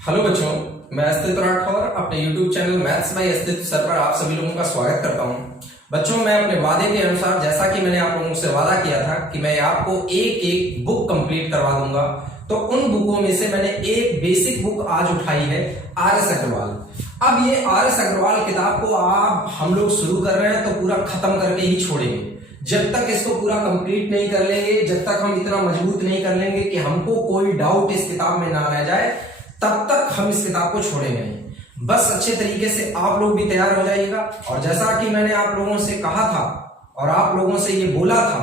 Hello बच्चों, मैं अस्तित राठौर अपने YouTube channel maths by Astit sir पर आप सभी लोगों का स्वागत करता हूं। बच्चों, मैं अपने वादे के अनुसार जैसा कि मैंने आप लोगों से वादा किया था कि मैं आपको एक एक बुक कंप्लीट करवा दूंगा, तो उन बुकों में से मैंने एक बेसिक बुक आज उठाई है, आर.एस. अग्रवाल। अब ये आर.एस. अग्रवाल किताब को हम लोग शुरू कर रहे हैं तो पूरा खत्म करके ही छोड़ेंगे। जब तक इसको पूरा कंप्लीट नहीं कर लेंगे, जब तक हम इतना मजबूत नहीं कर लेंगे कि हमको कोई डाउट इस किताब में ना रह जाए, तब तक हम इस किताब को छोड़ेंगे नहीं। बस अच्छे तरीके से आप लोग भी तैयार हो जाइएगा। और जैसा कि मैंने आप लोगों से कहा था और आप लोगों से ये बोला था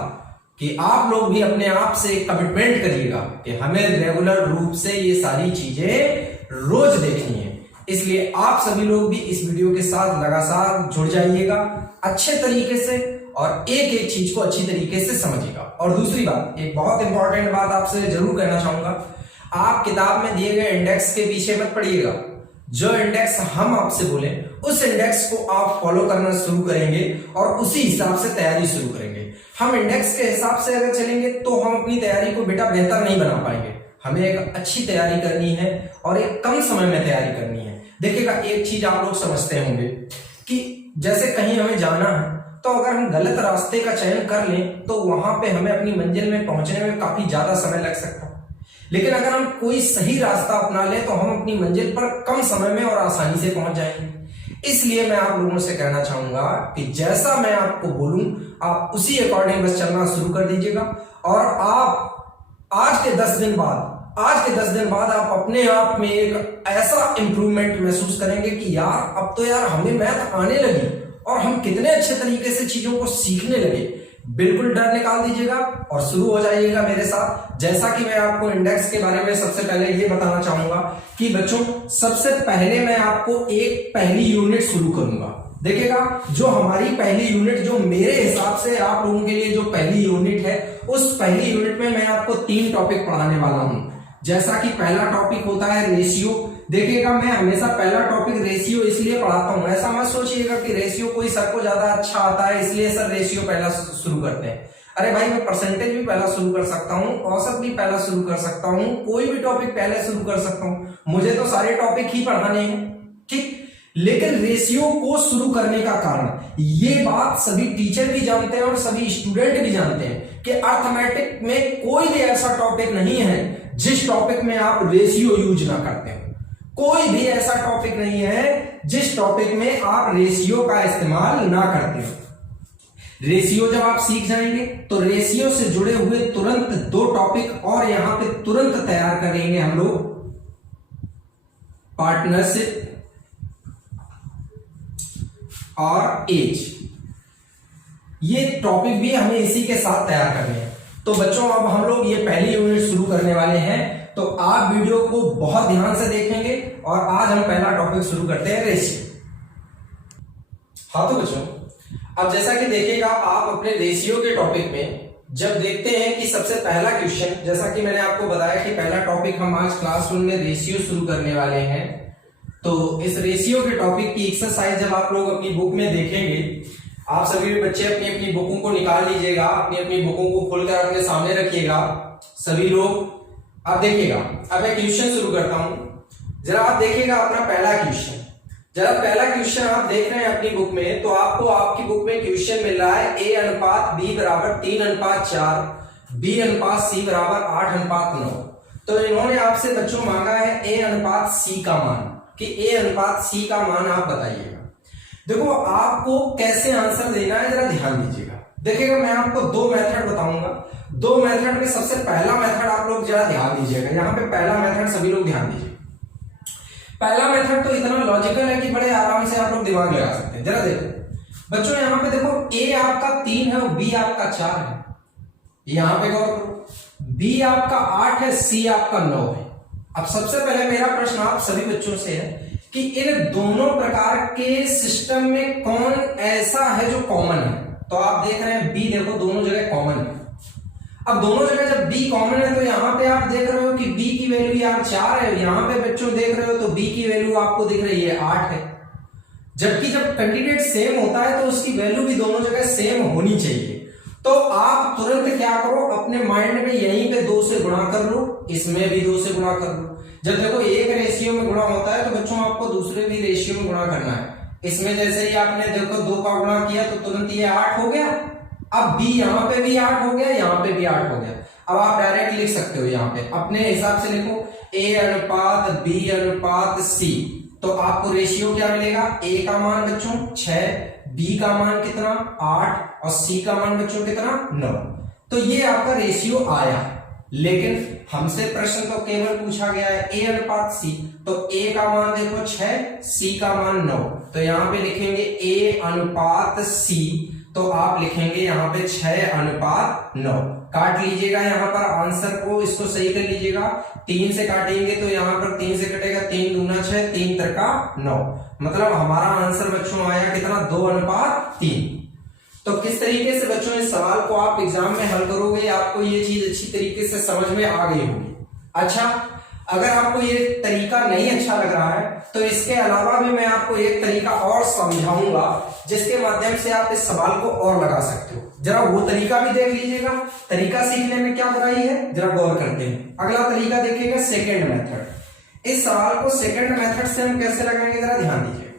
कि आप लोग भी अपने आप से कमिटमेंट करिएगा कि हमें रेगुलर रूप से ये सारी चीजें रोज देखनी है। इसलिए आप सभी लोग भी इस वीडियो के साथ लगातार जुड़ जाइएगा अच्छे तरीके से और एक एक चीज को अच्छी तरीके से समझिएगा। और दूसरी बात, एक बहुत इंपॉर्टेंट बात आपसे जरूर कहना चाहूंगा, आप किताब में दिए गए इंडेक्स के पीछे मत पड़िएगा। जो इंडेक्स हम आपसे बोले उस इंडेक्स को आप फॉलो करना शुरू करेंगे और उसी हिसाब से तैयारी शुरू करेंगे। हम इंडेक्स के हिसाब से अगर चलेंगे तो हम अपनी तैयारी को बेटा बेहतर नहीं बना पाएंगे। हमें एक अच्छी तैयारी करनी है और एक कम समय में तैयारी करनी है। देखिएगा, एक चीज आप लोग समझते होंगे कि जैसे कहीं हमें जाना है तो अगर हम गलत रास्ते का चयन कर लें तो वहां पे हमें अपनी मंजिल में पहुंचने में काफी ज्यादा समय लग सकता है। लेकिन अगर हम कोई सही रास्ता अपना लें तो हम अपनी मंजिल पर कम समय में और आसानी से पहुंच जाएंगे। इसलिए मैं आप लोगों से कहना चाहूंगा कि जैसा मैं आपको बोलूं आप उसी अकॉर्डिंग बस चलना शुरू कर दीजिएगा। और आप आज के 10 दिन बाद आप अपने आप में एक ऐसा इंप्रूवमेंट महसूस करेंगे कि यार अब तो यार हमें मैथ आने लगी और हम कितने अच्छे तरीके से चीजों को सीखने लगे। बिल्कुल डर निकाल दीजिएगा और शुरू हो जाइएगा मेरे साथ। जैसा कि मैं आपको इंडेक्स के बारे में सबसे पहले ये बताना चाहूंगा कि बच्चों, सबसे पहले मैं आपको एक पहली यूनिट शुरू करूंगा। देखिएगा, जो हमारी पहली यूनिट, जो मेरे हिसाब से आप लोगों के लिए जो पहली यूनिट है, उस पहली यूनिट में मैं आपको 3 टॉपिक पढ़ाने वाला हूं। जैसा कि पहला टॉपिक होता है रेशियो। देखिएगा, मैं हमेशा पहला टॉपिक रेशियो इसलिए पढ़ाता हूं, ऐसा मत सोचिएगा कि रेशियो कोई सर को ज्यादा अच्छा आता है इसलिए सर रेशियो पहला शुरू करते हैं। अरे भाई, मैं परसेंटेज भी पहला शुरू कर सकता हूं, औसत भी पहला शुरू कर सकता हूं, कोई भी टॉपिक पहले शुरू कर सकता हूं। मुझे तो सारे टॉपिक ही पढ़ाने हैं, ठीक। लेकिन रेशियो को शुरू करने का कारण, ये बात सभी टीचर भी जानते हैं और सभी स्टूडेंट भी जानते हैं कि अर्थमेटिक में कोई भी ऐसा टॉपिक नहीं है जिस टॉपिक में आप रेशियो यूज ना करते हो। कोई भी ऐसा टॉपिक नहीं है जिस टॉपिक में आप रेशियो का इस्तेमाल ना करते हो। रेशियो जब आप सीख जाएंगे तो रेशियो से जुड़े हुए तुरंत 2 टॉपिक और यहां पे तुरंत तैयार करेंगे हम लोग, पार्टनरशिप और एज। ये टॉपिक भी हमें इसी के साथ तैयार करने हैं। तो बच्चों, अब हम लोग ये पहली यूनिट शुरू करने वाले हैं, तो आप वीडियो को बहुत ध्यान से देखेंगे और आज हम पहला टॉपिक शुरू करते हैं, रेशियो। हाँ तो बच्चों, अब जैसा कि देखिएगा, आप अपने रेशियो के टॉपिक में जब देखते हैं कि सबसे पहला क्वेश्चन, जैसा कि मैंने आपको बताया कि पहला टॉपिक हम आज क्लासरूम में रेशियो शुरू करने वाले हैं, तो इस रेशियो के टॉपिक की एक्सरसाइज जब आप लोग अपनी बुक में देखेंगे, आप सभी बच्चे अपनी अपनी बुकों को निकाल लीजिएगा, अपनी अपनी बुकों को खोलकर अपने सामने रखिएगा सभी लोग। अब देखिएगा, अब मैं क्वेश्चन शुरू करता हूं। जरा आप देखिएगा अपना पहला क्वेश्चन। जब पहला क्वेश्चन आप देख रहे हैं अपनी बुक में, तो आपको आपकी बुक में क्वेश्चन मिल रहा है A/B बराबर 3/4, B/C बराबर 8/9। तो इन्होंने आपसे बच्चों मांगा है A/C का मान, कि A/C का मान आप बताइएगा। देखो, आपको कैसे आंसर देना है जरा ध्यान दीजिएगा। देखिएगा, मैं आपको 2 मेथड बताऊंगा। 2 मेथड में सबसे पहला मेथड आप लोग जरा ध्यान दीजिएगा। यहां पे पहला मेथड सभी लोग ध्यान दीजिए। पहला मेथड तो इतना लॉजिकल है कि बड़े आराम से आप लोग दिमाग लगा सकते हैं। जरा देखो बच्चों, यहां पे देखो A आपका 3 है और B आपका 4 है। यहां पे गौर करो, B आपका 8 है, C आपका 9 है। अब सबसे पहले मेरा प्रश्न आप सभी बच्चों से है कि इन दोनों प्रकार के सिस्टम में कौन ऐसा है जो कॉमन है। तो आप देख रहे हैं B, देखो दोनों जगह कॉमन है। अब दोनों जगह जब B कॉमन है तो यहां पे आप देख रहे हो कि B की वैल्यू यहाँ 4 है, यहां पे बच्चों देख रहे हो तो B की वैल्यू आपको दिख रही है 8 है। जबकि जब कैंडिडेट सेम होता है तो उसकी वैल्यू भी दोनों जगह सेम होनी चाहिए। तो आप तुरंत क्या करो, अपने माइंड में यहीं पे 2 से गुणा कर लो इसमें भी 2 से गुणा कर लो। जब देखो एक रेशियो में गुणा होता है तो बच्चों आपको दूसरे भी रेशियो में गुणा करना है। इसमें जैसे ही आपने देखो 2 का गुणा किया तो तुरंत ये 8 हो गया। अब b यहाँ पे भी 8 हो गया, यहाँ पे भी 8 हो गया। अब आप डायरेक्ट लिख सकते हो, यहाँ पे अपने हिसाब से लिखो a अनुपात b अनुपात c। तो आपको रेशियो क्या मिलेगा, a का मान बच्चों 6, b का मान कितना 8 और c का मान बच्चों कितना 9। तो ये आपका रेशियो आया। लेकिन हमसे प्रश्न तो केवल पूछा गया है a अनुपात c, तो a का मान देखो 6, c का मान 9। तो यहाँ पे लिखेंगे a अनुपात c, तो आप लिखेंगे यहाँ पे 6 अनुपात 9। काट लीजिएगा यहाँ पर आंसर को, इसको सही कर लीजिएगा। 3 से काटेंगे तो यहाँ पर 3 से कटेगा, 3 दूना 6, 3 तिरका 9। मतलब हमारा आंसर बच्चों आया कितना, 2 अनुपात 3। तो किस तरीके से बच्चों इस सवाल को आप एग्जाम में हल करोगे, आपको ये चीज अच्छी तरीके से समझ में आ गई होगी। अच्छा, अगर आपको ये तरीका नहीं अच्छा लग रहा है तो इसके अलावा भी मैं आपको एक तरीका और समझाऊंगा जिसके माध्यम से आप इस सवाल को और लगा सकते हो। जरा वो तरीका भी देख लीजिएगा। तरीका सीखने में क्या बुराई है, जरा गौर करते हैं। अगला तरीका देखिएगा सेकेंड मेथड। इस सवाल को सेकेंड मेथड से हम कैसे लगाएंगे, जरा ध्यान दीजिए।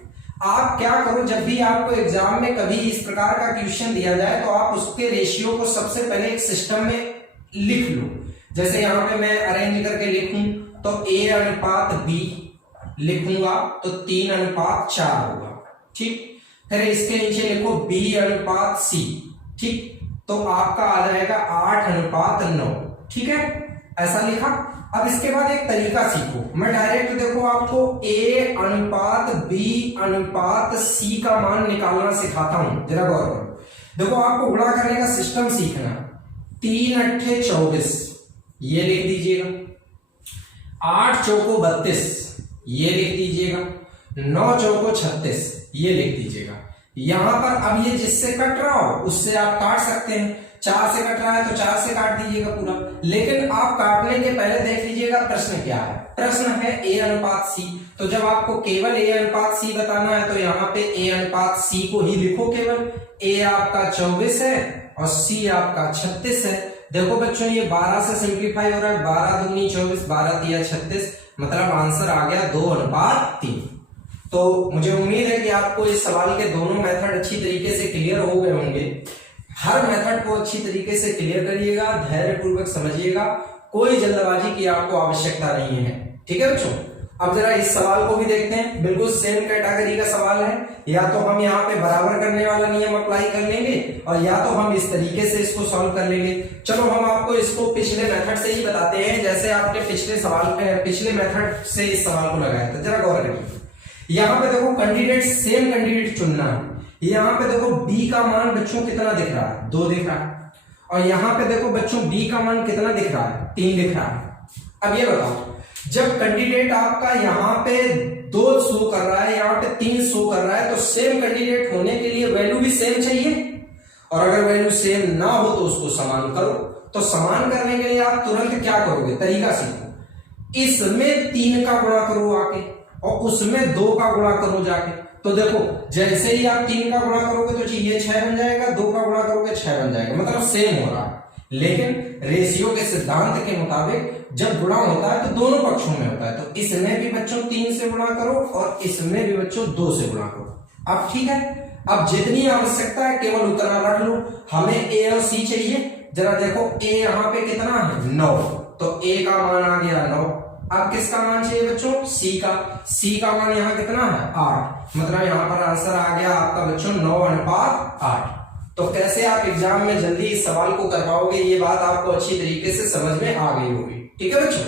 आप क्या करो, जब भी आपको एग्जाम में कभी इस प्रकार का क्वेश्चन दिया जाए तो आप उसके रेशियो को सबसे पहले एक सिस्टम में लिख लो। जैसे यहाँ पे मैं अरेंज करके लिखूं तो a अनुपात b लिखूंगा तो 3 अनुपात 4 होगा, ठीक। फिर इसके नीचे लिखो b अनुपात c, ठीक, तो आपका आ जाएगा 8 अनुपात 9, ठीक है, ऐसा लिखा। अब इसके बाद एक तरीका सीखो। मैं डायरेक्ट देखो आपको a अनुपात b अनुपात c का मान निकालना सिखाता हूं, जरा गौर करो। देखो आपको गुणा करने का सिस्टम सीखना। 3 अट्ठे 24 ये लिख दीजिएगा, 8 चौको 32 ये लिख दीजिएगा, 9 चौको 36 ये लिख दीजिएगा। यहां पर अब ये जिससे कट रहा हो उससे आप काट सकते हैं। 4 से कट रहा है तो 4 से काट दीजिएगा पूरा। लेकिन आप काटने के पहले देख लीजिएगा प्रश्न क्या है। प्रश्न है a अनुपात c। तो जब आपको केवल a अनुपात c बताना है तो यहाँ पे a अनुपात c को ही लिखो केवल। a आपका 24 है और c आपका 36 है। देखो बच्चों ये 12 से सिंप्लीफाई हो रहा है, 12 दूनी 24, 12 दिया 36, मतलब आंसर आ गया 2 अनुपात 3। तो मुझे उम्मीद है कि आपको इस सवाल के दोनों मेथड अच्छी तरीके से क्लियर हो गए होंगे। हर मेथड को अच्छी तरीके से क्लियर करिएगा, धैर्य पूर्वक समझिएगा, कोई जल्दबाजी की आपको आवश्यकता नहीं है, ठीक है बच्चों। अब जरा इस सवाल को भी देखते हैं। बिल्कुल सेम कैटेगरी का सवाल है। या तो हम यहाँ पे बराबर करने वाला नियम अप्लाई कर लेंगे और या तो हम इस तरीके से इसको सॉल्व कर लेंगे। चलो हम आपको इसको पिछले मेथड से ही बताते हैं, जैसे आपने पिछले मेथड से इस सवाल को लगाया था। जरा गौर करिए, यहाँ पे देखो कैंडिडेट सेम कैंडिडेट चुनना है। यहाँ पे देखो b का मान बच्चों कितना दिख रहा है, 2 दिख रहा है, और यहाँ पे देखो बच्चों b का मान कितना दिख रहा है, 3 दिख रहा है। अब ये बताओ, जब कैंडिडेट आपका यहाँ पे 2 शो कर रहा है, यहाँ पे 3 शो कर रहा है, तो सेम कैंडिडेट होने के लिए वैल्यू भी सेम चाहिए, और अगर वैल्यू सेम ना हो तो उसको समान करो। तो समान करने के लिए आप तुरंत क्या करोगे, तरीका सीखो। इसमें 3 का गुणा करो आके और उसमें 2 का गुणा करो जाके। तो देखो जैसे ही आप 3 का गुणा करोगे तो ये 6 बन जाएगा, 2 का गुणा करोगे 6 बन जाएगा, मतलब सेम हो रहा है। लेकिन रेशियो के सिद्धांत के मुताबिक जब गुणा होता है तो दोनों पक्षों में होता है। तो इसमें भी बच्चों 3 से गुणा करो और इसमें भी बच्चों 2 से गुणा करो। अब ठीक है, अब जितनी आवश्यकता है केवल उतना रख लो। हमें a और c चाहिए। जरा देखो a यहाँ पे कितना है, 9, तो a का मान आ गया 9। अब किसका मान चाहिए बच्चों, c का। c का मान यहाँ कितना है, 8, मतलब यहाँ पर आंसर आ गया आपका बच्चों 9 अनुपात 8। तो कैसे आप एग्जाम में जल्दी इस सवाल को कर पाओगे, ये बात आपको अच्छी तरीके से समझ में आ गई होगी, ठीक है बच्चों।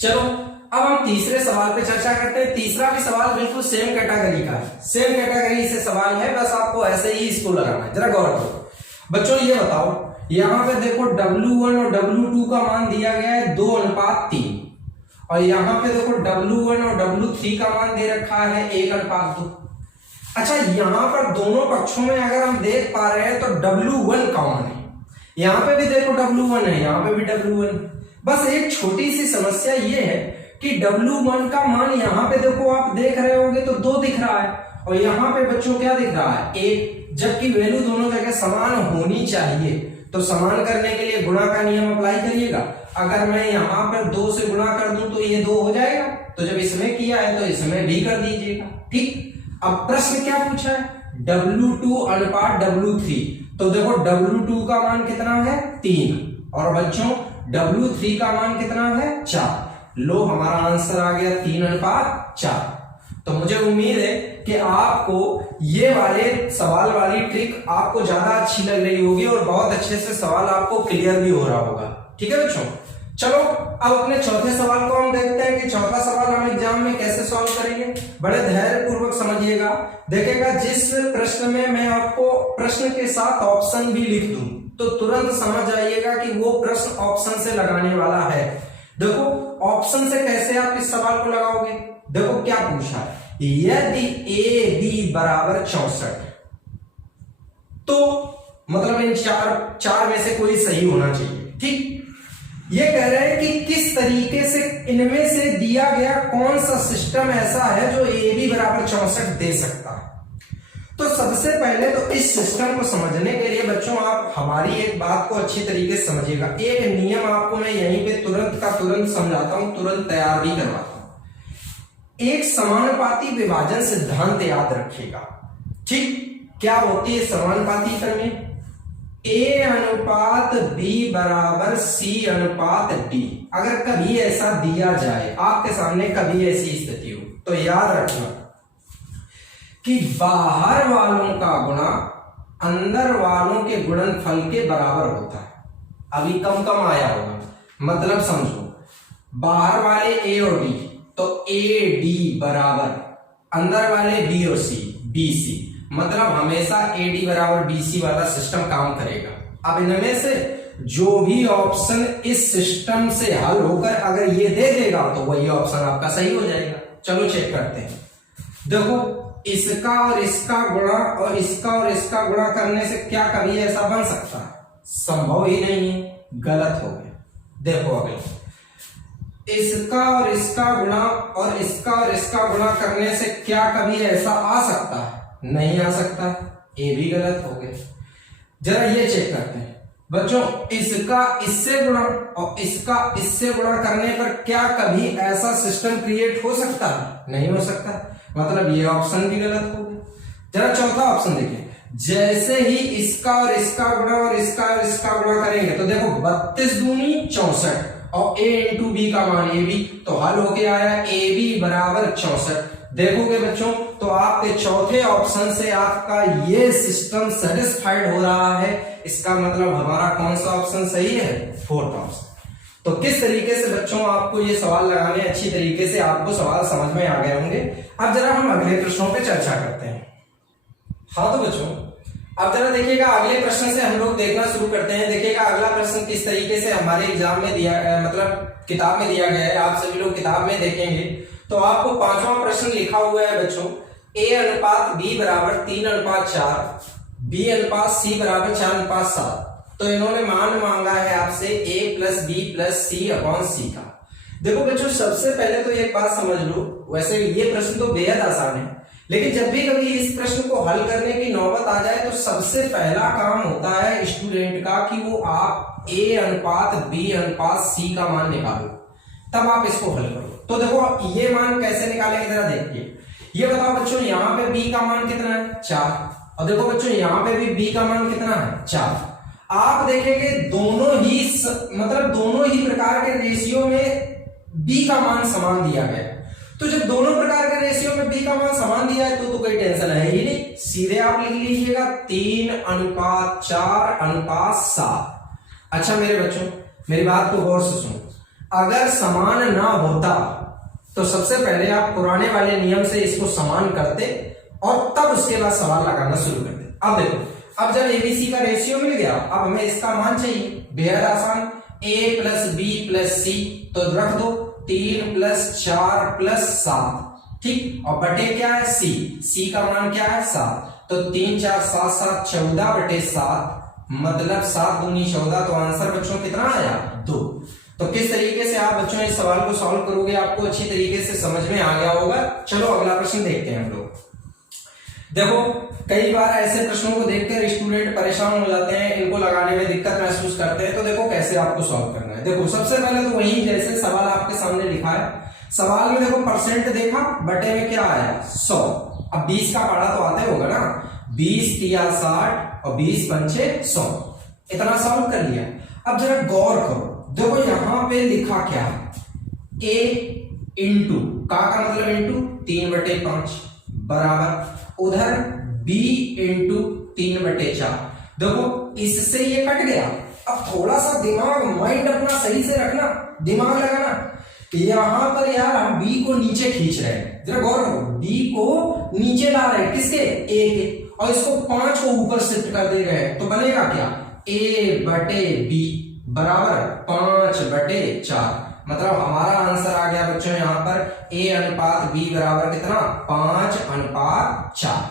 चलो अब हम तीसरे सवाल पे चर्चा करते हैं। तीसरा भी सवाल बिल्कुल सेम कैटेगरी का है, सेम कैटेगरी से सवाल है, बस आपको ऐसे ही इसको लगाना है। जरा गौर करो बच्चों, ये बताओ यहाँ पे देखो W1 और W2 का मान दिया गया है 2 अनुपात 3, और यहाँ पे देखो W1 और W3 का मान दे रखा है 1 अनुपात 2। अच्छा, यहाँ पर दोनों पक्षों में अगर हम देख पा रहे हैं तो W1 कॉमन है, यहाँ पे भी देखो W1 है, यहाँ पे भी W1। बस एक छोटी सी समस्या ये है कि W1 का मान यहाँ पे देखो आप देख रहे होंगे तो 2 दिख रहा है, और यहाँ पे बच्चों क्या दिख रहा है, 1, जबकि वैल्यू दोनों जगह समान होनी चाहिए। तो समान करने के लिए गुणा का नियम अप्लाई करिएगा। अगर मैं यहां पर 2 से गुणा कर दूं तो ये 2 हो जाएगा, तो जब इसमें किया है तो इसमें भी कर दीजिएगा। ठीक, अब प्रश्न क्या पूछा है, W2 अनुपात W3। तो देखो W2 का मान कितना है 3 और बच्चों W3 का मान कितना है 4। लो हमारा आंसर आ गया 3 अनुपात 4। तो मुझे उम्मीद है कि आपको ये वाले सवाल वाली ट्रिक आपको ज्यादा अच्छी लग रही होगी और बहुत अच्छे से सवाल आपको क्लियर भी हो रहा होगा। ठीक है बच्चों, चलो अब अपने चौथे सवाल को हम देखते हैं कि चौथा सवाल हम एग्जाम में कैसे सॉल्व करेंगे। बड़े धैर्य पूर्वक समझिएगा, देखिएगा जिस प्रश्न में मैं आपको प्रश्न के साथ ऑप्शन भी लिख दूं तो तुरंत समझ जाइएगा कि वो प्रश्न ऑप्शन से लगाने वाला है। देखो ऑप्शन से कैसे आप इस सवाल को लगाओगे, देखो क्या पूछा है, यदि ए बी बराबर 64 तो मतलब इन चार में से कोई सही होना चाहिए। ठीक, ये कह रहे हैं कि किस तरीके से इनमें से दिया गया कौन सा सिस्टम ऐसा है जो ए बी बराबर 64 दे सकता है। तो सबसे पहले तो इस सिस्टम को समझने के लिए बच्चों आप हमारी एक बात को अच्छी तरीके से समझिएगा। एक नियम आपको मैं यहीं पे तुरंत का तुरंत समझाता हूं, तुरंत तैयार भी करवाता हूं। एक समानुपाती विभाजन सिद्धांत याद रखिएगा। ठीक, क्या होती है समानुपाती प्रमेय, ए अनुपात बी बराबर सी अनुपात डी। अगर कभी ऐसा दिया जाए आपके सामने, कभी ऐसी स्थिति हो तो याद रखना कि बाहर वालों का गुणा अंदर वालों के गुणनफल के बराबर होता है। अभी कम कम आया होगा, मतलब समझो बाहर वाले ए और डी तो ए डी बराबर अंदर वाले बी और सी बी सी, मतलब हमेशा ए डी बराबर बी सी वाला सिस्टम काम करेगा। अब इनमें से जो भी ऑप्शन इस सिस्टम से हल होकर अगर ये दे देगा तो वही ऑप्शन आपका सही हो जाएगा। चलो चेक करते हैं। देखो इसका और इसका गुणा और इसका और इसका गुणा करने से क्या कभी ऐसा बन सकता है, संभव ही नहीं है, गलत हो गया। देखो अगला, इसका और इसका गुणा और इसका और इसका गुणा करने से क्या कभी ऐसा आ सकता है, नहीं आ सकता, ये भी गलत हो गया। जरा ये चेक करते हैं बच्चों, इसका इससे गुणा और इसका इससे गुणा करने पर क्या कभी ऐसा सिस्टम क्रिएट हो सकता है, नहीं हो सकता, मतलब ये ऑप्शन भी गलत हो गया। जरा चौथा ऑप्शन देखिए, जैसे ही इसका और इसका गुणा और इसका और इसका गुणा करेंगे तो देखो 32 दूनी 64 और a इंटू बी का मान ए बी, तो हल होके आया ए बी बराबर 64। देखोगे बच्चों तो आपके चौथे ऑप्शन से आपका ये सिस्टम सेटिस्फाइड हो रहा है, इसका मतलब हमारा कौन सा ऑप्शन सही है, फोर्थ ऑप्शन। तो किस तरीके से बच्चों आपको ये सवाल लगाने अच्छी तरीके से आपको सवाल समझ में आ गए होंगे। अब जरा हम अगले प्रश्नों पे चर्चा करते हैं। हाँ तो बच्चों अब जरा देखिएगा अगले प्रश्न से हम लोग देखना शुरू करते हैं। देखिएगा अगला प्रश्न किस तरीके से हमारे एग्जाम में दिया मतलब किताब में दिया गया है, आप सभी लोग किताब में देखेंगे तो आपको 5वां प्रश्न लिखा हुआ है बच्चों, ए अनुपात बी बराबर 3 अनुपात 4, बी अनुपात सी बराबर 4 अनुपात 7। तो इन्होंने मान मांगा है आपसे a plus B plus C upon C का। देखो बच्चों सबसे पहले तो एक बात समझ लो, वैसे ये प्रश्न तो बेहद आसान है, लेकिन जब भी कभी इस प्रश्न को हल करने की नौबत आ जाए तो सबसे पहला काम होता है स्टूडेंट का कि वो आप a अनुपात b अनुपात c का मान निकालो, तब आप इसको हल करो। तो देखो ये मान कैसे निकालेंगे जरा देखिए। ये बताओ बच्चों यहाँ पे b का मान कितना है 4 और देखो बच्चों यहाँ पे भी b का मान कितना है 4। आप देखेंगे दोनों ही मतलब दोनों ही प्रकार के रेशियो में b का मान समान दिया गया। तो जब दोनों प्रकार के रेशियो में b का मान समान दिया है तो कोई टेंशन है ही नहीं, सीधे आप लिख लीजिएगा 3 अनुपात 4 अनुपात 7। अच्छा मेरे बच्चों मेरी बात को गौर से सुनो, अगर समान ना होता तो सबसे पहले आप पुराने वाले नियम से इसको समान करते और तब उसके बाद सवाल लगाना शुरू करते। अब देखो अब जब एबीसी का रेशियो मिल गया, अब हमें इसका मान चाहिए, बेहद आसान, a प्लस बी प्लस सी, तो रख दो 3 प्लस 4 प्लस 7, ठीक, और बटे क्या है c का मान क्या है 7, तो 3 4 7 7 14 बटे 7, मतलब 7 दूनी 14, तो आंसर बच्चों कितना आया 2। तो किस तरीके से आप बच्चों इस सवाल को सॉल्व करोगे आपको अच्छी तरीके से समझ में आ गया होगा। चलो अगला प्रश्न देखते हैं हम लोग। देखो कई बार ऐसे प्रश्नों को देखकर स्टूडेंट परेशान हो जाते हैं, इनको लगाने में दिक्कत महसूस करते हैं। तो देखो कैसे आपको सॉल्व करना है। देखो सबसे पहले तो वही जैसे सवाल आपके सामने लिखा है, सवाल में देखो परसेंट देखा, बटे में क्या आया 100। अब 20 का पढ़ा तो आते होगा ना, 20 तिया 60 और 20 पंचे 100, इतना सॉल्व कर लिया। अब जरा गौर करो, देखो यहां पे लिखा क्या है, a इंटू का मतलब इंटू 3/5 बराबर उधर b इंटू 3/4। देखो इससे ये कट गया। अब थोड़ा सा दिमाग माइंड अपना सही से रखना, दिमाग लगाना। यहां पर यार हम b को नीचे खींच रहे हैं, जरा गौर करो, b को नीचे ला रहे हैं किसके, a के, और इसको 5 को ऊपर शिफ्ट कर दे रहे हैं। तो बनेगा क्या, a/b बराबर 5/4। मतलब हमारा आंसर आ गया बच्चों यहां पर a/b बराबर कितना, 5/4।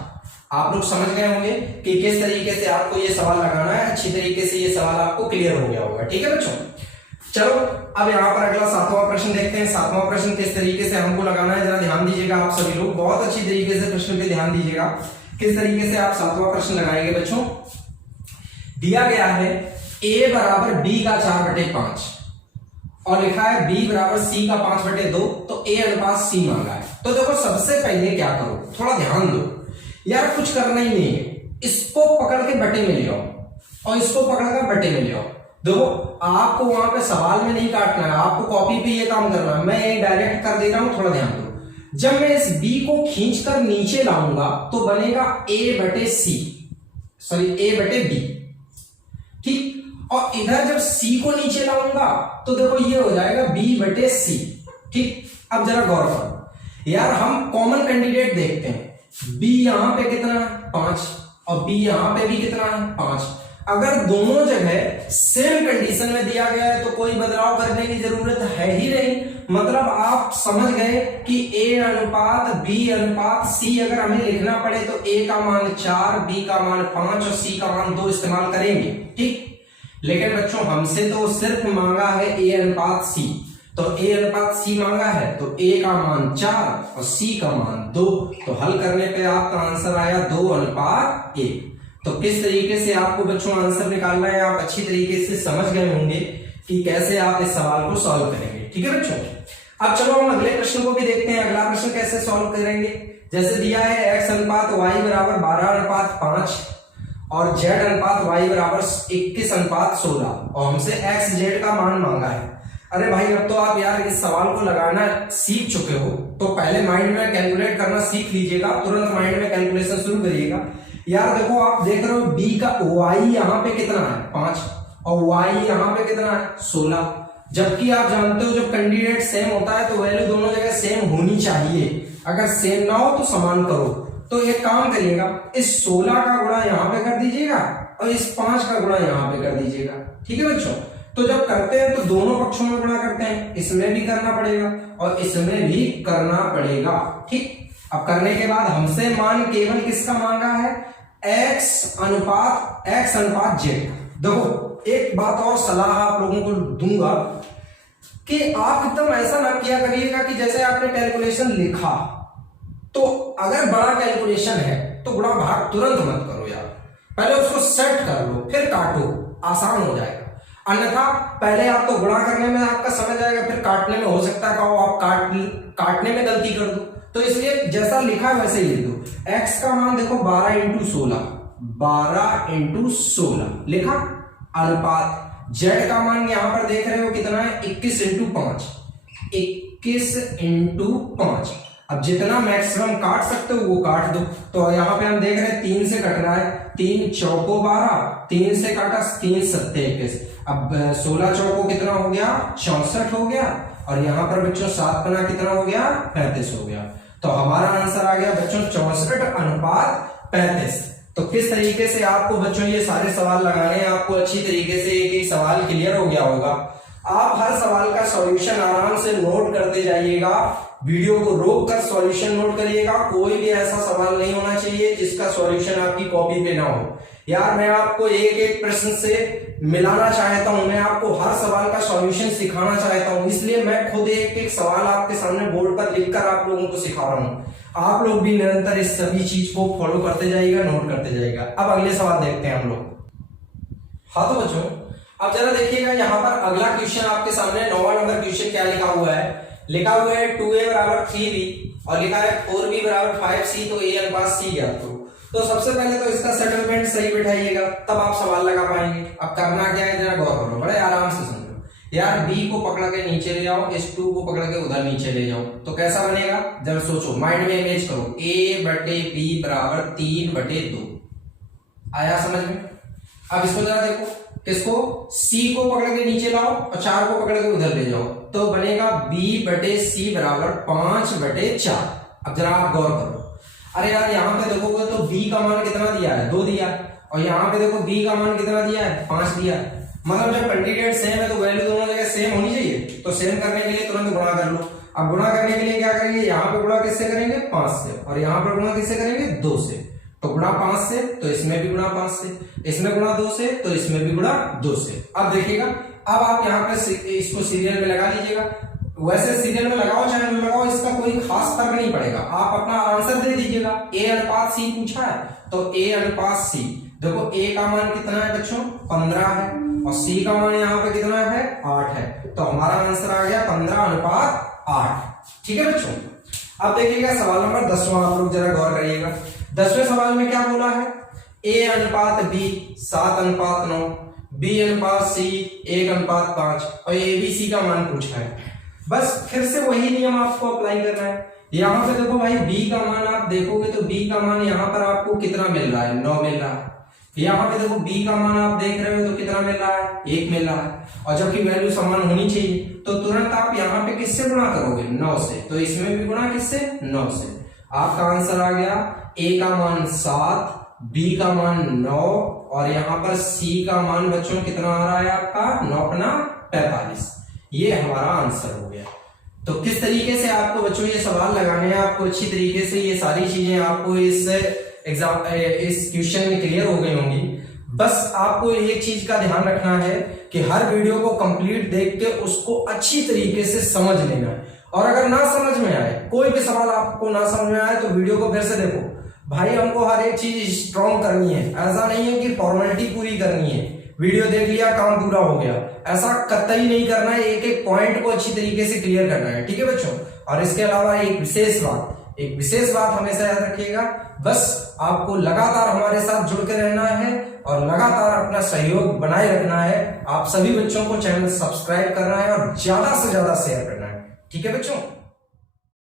आप लोग समझ गए होंगे कि किस तरीके से आपको ये सवाल लगाना है। अच्छी तरीके से ये सवाल आपको क्लियर हो गया होगा। ठीक है बच्चों, चलो अब यहाँ पर अगला 7वां प्रश्न देखते हैं। 7वां प्रश्न किस तरीके से हमको लगाना है, जरा ध्यान दीजिएगा आप सभी लोग, बहुत अच्छी तरीके से प्रश्न पे ध्यान दीजिएगा किस तरीके से आप 7वां प्रश्न लगाएंगे। बच्चों दिया गया है a बराबर b का 4/5 और लिखा है b बराबर c का 5/2, तो a/c मांगा है। तो देखो सबसे पहले क्या करो, थोड़ा ध्यान दो यार, कुछ करना ही नहीं है, इसको पकड़ के बटे में ले आओ और इसको पकड़ कर बटे में ले आओ। देखो आपको वहां पे सवाल में नहीं काटना है, आपको कॉपी पे ये काम करना है, मैं ये डायरेक्ट कर दे रहा हूं, थोड़ा ध्यान दो। जब मैं इस b को खींचकर नीचे लाऊंगा तो बनेगा a/c, सॉरी a/b, ठीक। और इधर जब c को नीचे लाऊंगा तो देखो ये हो जाएगा b/c, ठीक। अब जरा गौर करो यार, हम कॉमन कैंडिडेट देखते हैं, b यहां पे कितना है 5 और b यहां पे भी कितना है 5। अगर दोनों जगह सेम कंडीशन में दिया गया है तो कोई बदलाव करने की जरूरत है ही नहीं। मतलब आप समझ गए कि a/b/c अगर हमें लिखना पड़े तो a का मान 4, b का मान 5 और c का मान 2 इस्तेमाल करेंगे, ठीक। लेकिन बच्चों हमसे तो सिर्फ मांगा है a/c, तो a/c मांगा है तो a का मान 4 और c का मान 2, तो हल करने पे आपका आंसर आया 2:1। तो किस तरीके से आपको बच्चों आंसर निकालना है, आप अच्छी तरीके से समझ गए होंगे कि कैसे आप इस सवाल को सॉल्व करेंगे। ठीक है बच्चों, अब चलो हम अगले प्रश्न को भी देखते हैं। अगला प्रश्न कैसे सॉल्व करेंगे, जैसे दिया है x अनुपात y बराबर 12:5 और z अनुपात y बराबर 21:16 और हमसे x z का मान मांगा है। अरे भाई अब तो आप यार इस सवाल को लगाना सीख चुके हो, तो पहले माइंड में कैलकुलेट करना सीख लीजिएगा, तुरंत माइंड में कैलकुलेशन शुरू करिएगा। यार देखो आप देख रहे हो b का y यहाँ पे कितना है 5 और y यहाँ पे कितना है 16, जबकि आप जानते हो जब कैंडिडेट सेम होता है तो वैल्यू दोनों जगह सेम होनी चाहिए। अगर सेम ना हो तो समान करो। तो एक काम करिएगा, इस 16 का गुणा यहाँ पे कर दीजिएगा और इस 5 का गुणा यहाँ पे कर दीजिएगा। ठीक है बच्चों, तो जब करते हैं तो दोनों पक्षों में गुणा करते हैं, इसमें भी करना पड़ेगा और इसमें भी करना पड़ेगा, ठीक। अब करने के बाद हमसे मान केवल किसका मांगा है, x अनुपात z। देखो एक बात और सलाह आप लोगों को दूंगा कि आप एकदम ऐसा ना किया करिएगा कि जैसे आपने कैलकुलेशन लिखा तो अगर बड़ा कैलकुलेशन है तो गुणा भाग तुरंत मत करो यार, पहले उसको सेट कर लो फिर काटो, आसान हो जाएगा। अन्यथा पहले आप तो गुणा करने में आपका समझ आएगा, फिर काटने में हो सकता है कि आप काटने में गलती कर दो। तो इसलिए जैसा लिखा है वैसे ही लिख दो। x का मान देखो 12x16 लिखा, अनुपात z का मान यहां पर देख रहे हो कितना है 21x5। अब जितना मैक्सिमम काट सकते हो वो काट दो। तो यहाँ पे हम देख रहे हैं 3 से कट रहा है, 3 चौको 12, 3 से काटा 3 7 21। अब 16 चौको कितना हो गया 64 हो गया और यहाँ पर बच्चों 7 पना कितना हो गया 35 हो गया। तो हमारा आंसर आ गया बच्चों 64:35। तो किस तरीके से आपको बच्चों ये सारे सवाल लगाने हैं, आपको अच्छी तरीके से एक सवाल क्लियर हो गया होगा। आप हर सवाल का सॉल्यूशन आराम से नोट करते जाइएगा, वीडियो को रोक कर सॉल्यूशन नोट करिएगा। कोई भी ऐसा सवाल नहीं होना चाहिए जिसका सॉल्यूशन आपकी कॉपी पे ना हो। यार मैं आपको एक एक प्रश्न से मिलाना चाहता हूं, मैं आपको हर सवाल का सॉल्यूशन सिखाना चाहता हूं, इसलिए मैं खुद एक एक सवाल आपके सामने बोर्ड पर लिखकर आप लोगों को सिखा रहा हूं। आप लोग भी निरंतर इस सभी चीज को फॉलो करते जाइएगा, नोट करते जाइएगा। अब अगले सवाल देखते हैं हम लोग। हाँ तो बच्चों अब जरा देखिएगा, यहाँ पर अगला क्वेश्चन आपके सामने 9वां नंबर क्वेश्चन क्या लिखा हुआ है। लिखा हुआ है 2a बराबर 3b और लिखा है 4b बराबर 5c, तो a अनुपात c ज्ञात करो। तो सबसे पहले तो इसका सेटलमेंट सही बिठाइएगा, तब आप सवाल लगा पाएंगे। अब करना क्या है, जरा गौर करो, बड़े आराम से समझो। यार b को पकड़ के नीचे ले जाओ, इस 2 को पकड़ के उधर नीचे ले जाओ, तो कैसा बनेगा, जरा सोचो, माइंड में इमेज करो। a बटे b बराबर 3 बटे 2 आया समझ में। अब इसको जरा देखो, किसको, c को पकड़ के नीचे लाओ और 4 को पकड़ के उधर ले जाओ, तो बनेगा b बटे c बराबर 5 बटे 4। अब जरा आप गौर करो, अरे यार यहाँ पे देखोगे तो b का मान कितना दिया है, 2 दिया है, और यहाँ पे देखो b का मान कितना दिया है, 5 दिया है। मतलब जब कैंडिडेट सेम है तो वैल्यू दोनों जगह सेम होनी चाहिए, तो सेम करने के लिए तुरंत गुणा कर लो। अब गुणा करने के लिए क्या करेंगे, यहाँ पे गुणा किससे करेंगे, 5 से, और यहाँ पर गुणा किससे करेंगे, 2 से। तो गुणा 5 से तो इसमें भी गुणा 5 से, इसमें गुणा 2 से तो इसमें भी गुणा 2 से। अब देखिएगा, अब आप यहाँ पे इसको सीरियल में लगा लीजिएगा। वैसे सीरियल में लगाओ चाहे न लगाओ, इसका कोई खास फर्क नहीं पड़ेगा, आप अपना आंसर दे दीजिएगा। a अनुपात c पूछा है तो a अनुपात c, देखो a का मान कितना है बच्चों, 15 है, और c का मान यहाँ पे कितना है, 8 है, तो हमारा आंसर आ गया 15 अनुपात 8। ठीक है बच्चों। अब देखिएगा सवाल नंबर 10वां, आप लोग जरा गौर करिएगा। 10वें सवाल में क्या बोला है, a अनुपात b 7 अनुपात 9, b अनुपात c 1 अनुपात 5, और abc का मान पूछा है। बस फिर से वही नियम आपको अप्लाई करना है। यहाँ पे देखो भाई b का मान आप देखोगे तो b का मान यहाँ पर आपको कितना मिल रहा है, 9 मिल रहा है। यहाँ पे देखो b का मान आप देख रहे हो तो कितना मिल रहा है, 1 मिल रहा है, और जबकि वैल्यू समान होनी चाहिए, तो तुरंत आप यहाँ पे किससे गुणा करोगे, 9 से, तो इसमें भी गुणा किससे, 9 से। आपका आंसर आ गया a का मान 7, b का मान 9, और यहाँ पर c का मान बच्चों कितना आ रहा है आपका, 9×45। ये हमारा आंसर हो गया। तो किस तरीके से आपको बच्चों ये सवाल लगाने हैं, आपको अच्छी तरीके से ये सारी चीजें आपको इस एग्जाम इस क्वेश्चन में क्लियर हो गई होंगी। बस आपको एक चीज का ध्यान रखना है कि हर वीडियो को कंप्लीट देख के उसको अच्छी तरीके से समझ लेना है, और अगर ना समझ में आए, कोई भी सवाल आपको ना समझ में आए, तो वीडियो को फिर से देखो। भाई हमको हर एक चीज स्ट्रॉन्ग करनी है, ऐसा नहीं है कि फॉर्मेलिटी पूरी करनी है, वीडियो देख लिया काम पूरा हो गया, ऐसा कतई नहीं करना है। एक एक पॉइंट को अच्छी तरीके से क्लियर करना है। ठीक है बच्चों। और इसके अलावा एक विशेष बात हमेशा याद रखिएगा, बस आपको लगातार हमारे साथ जुड़ के रहना है और लगातार अपना सहयोग बनाए रखना है। आप सभी बच्चों को चैनल सब्सक्राइब करना है और ज्यादा से ज्यादा शेयर करना है। ठीक है बच्चों।